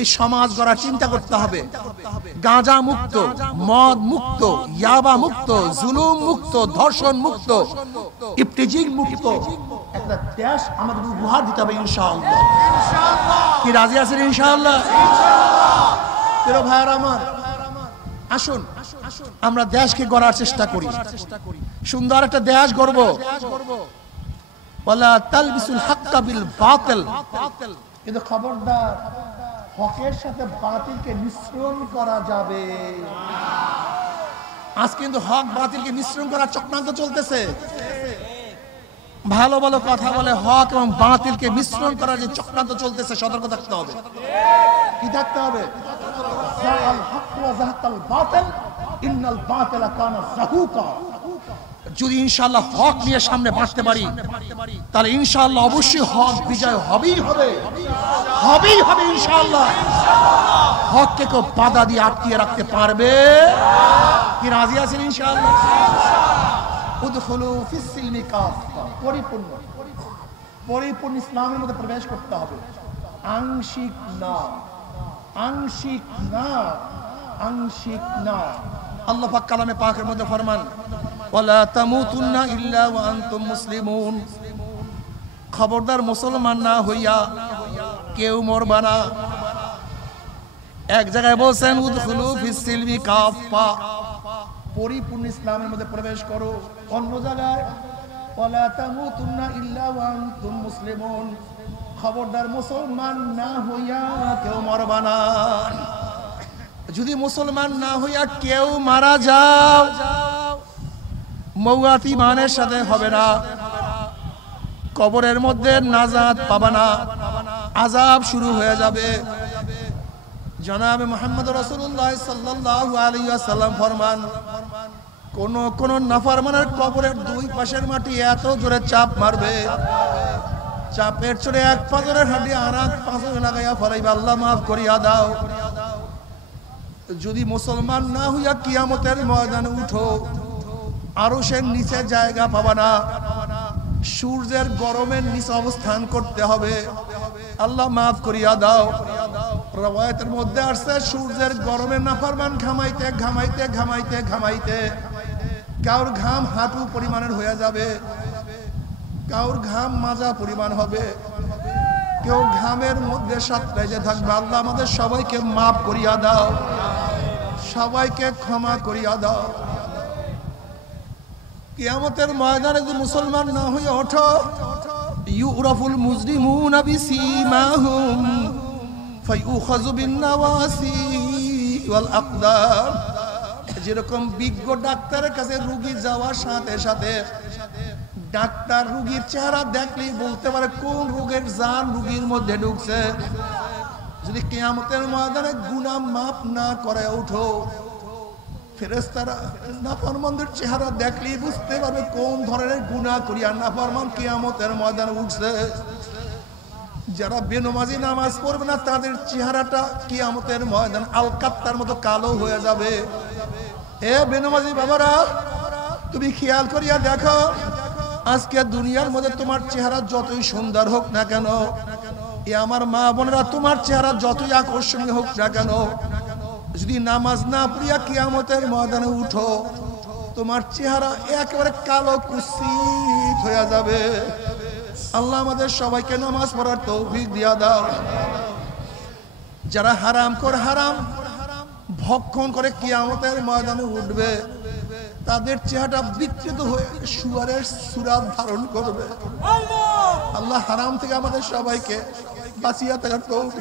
এই সমাজ গড়ার চিন্তা করতে হবে। গাঁজা মুক্ত, মদ মুক্ত, ইয়াবা মুক্ত, জুলুম মুক্ত, ধর্ষণ মুক্ত, ইফতিজিং মুক্ত একটা দেশ আমাদের উপহার দিতে হবে ইনশাআল্লাহ। কি রাজি আছেন ইনশাআল্লাহ? প্রিয় ভাইরা আমার, আসুন আমরা দেশকে গড়ার চেষ্টা করি, সুন্দর একটা দেশ গড়ব। ওয়ালা তালবিসুল হাক্কা বিল বাতিল, কিন্তু খবরদার হকের সাথে বাতিলকে মিশ্রণ করা যাবে আজ কিন্তু হক বাতিলকে মিশ্রণ করার চক্রান্ত চলতেছে। ভালো ভালো কথা বলে হক এবং বাতিলকে মিশ্রণ করার যে চক্রান্ত চলতেছে, সতর্ক থাকতে হবে। কি থাকতে হবে? যাআল হক ওয়া যাহাকাল বাতিল ইন্নাল বাতিলা কানা যাহুকা। যদি ইনশাআল্লাহ হক নিয়ে সামনে বাঁচতে পারি, তাহলে ইনশাআল্লাহ অবশ্যই হক বিজয় হবেই হবে, হবেই হবে ইনশাআল্লাহ। হককে কেউ বাধা দিয়ে আটকিয়ে রাখতে পারবে? কি রাজি আছেন ইনশাআল্লাহ? উদখুলু ফিস সিলমি কাফা, পরিপূর্ণ ইসলামের মধ্যে প্রবেশ করতে হবে। আংশিক না, আংশিক না, আংশিক না। আল্লাহ পাক কালামে পাকের মধ্যে ফরমান, ওয়ালা তামুতুন্না ইল্লা ওয়া আনতুম মুসলিমুন। খবরদার মুসলমান না হইয়া কেউ মরবা না। এক জায়গায় বলছেন উদখুলু ফিস সিলমি কাফা, পরিপূর্ণ ইসলামের মধ্যে প্রবেশ করো। অন্য জায়গায় ওয়ালা তামুতুন্না ইল্লা ওয়া আনতুম মুসলিমুন, খবরদার মুসলমান না হইয়া কেউ মরবা না। যদি মুসলমান না হইয়া কেউ মারা যাও, মওয়াত ইমানের সাথে হবে না, কবরের মধ্যে নাজাত পাবা না, আযাব শুরু হয়ে যাবে। জনাবে মুহাম্মদ রাসূলুল্লাহ সাল্লাল্লাহু আলাইহি ওয়াসাল্লাম ফরমান, কোন নাফরমানের কবরের দুই পাশের মাটি এত জোরে চাপ মারবে, চাপের চড়ে এক পাঁজরের হাড্ডি আর এক পাঁজরে লাগাইয়া ফলাইবে, আল্লাহ মাফ করিয়া দাও। যদি মুসলমান না হইয়া কিয়ামতের ময়দানে উঠো, আরশের নিচে জায়গা পাবা না, সূর্যের গরমের নিচে অবস্থান করতে হবে, আল্লাহ মাফ করিয়া দাও। রওয়ায়াতের মধ্যে আসছে সূর্যের গরমে নাফরমান ঘামাইতে ঘামাইতে ঘামাইতে ঘামাইতে কাউর ঘাম হাঁটু পরিমাণের হয়ে যাবে, কাউর ঘাম মাজা পরিমাণ হবে, কেউ ঘামের মধ্যে সাতটাইতে থাকবে। আল্লাহ আমাদের সবাইকে মাফ করিয়া দাও, সবাইকে ক্ষমা করিয়া দাও। কিয়ামতের ময়দানে যদি মুসলমান না হয়ে ওঠো, ইউরাফুল মুজরিমুনা বিসীমাহুম ফায়ুখাযু বিন-নাওয়াসি ওয়াল আকদাম। যেরকম বিজ্ঞ ডাক্তারের কাছে রোগী যাওয়ার সাথে সাথে ডাক্তার রোগীর চেহারা দেখলেই বলতে পারে কোন রোগের জান রোগীর মধ্যে ঢুকছে। যদি কিয়ামতের ময়দানে গুনাহ মাফ না করে ওঠো, ফেরেশতারা নাফরমানদের চেহারা দেখলেই বুঝতে পারবে কোন ধরনের গুনাহ করিয়া নাফরমান কিয়ামতের ময়দানে উঠছে। যারা বেনমাজি নামাজ পড়বে না, তাদের চেহারাটা কিয়ামতের ময়দান আলকাত্তার মতো কালো হয়ে যাবে। এ বেনমাজি বাবারা, তুমি খেয়াল করিয়া দেখো, আজকে দুনিয়ার মধ্যে তোমার চেহারা যতই সুন্দর হোক না কেন, এ আমার মা বোনেরা, তোমার চেহারা যতই আকর্ষণীয় হোক না কেন, যদি নামাজ না পড়িয়া কিয়ামতের ময়দানে উঠো, তোমার চেহারা একেবারে কালো কুৎসিত হয়ে যাবে। আল্লাহ আমাদের সবাইকে নামাজ পড়ার তৌফিক দিয়া দাও। যারা হারাম করে হারাম ভক্ষণ করে কিয়ামতের ময়দানে উঠবে, তাদের চেহারা বিকৃত হয়ে শুয়ারের সূরত ধারণ করবে। আল্লাহ হারাম থেকে আমাদের সবাইকে বাঁচিয়ে থাকার তৌফিক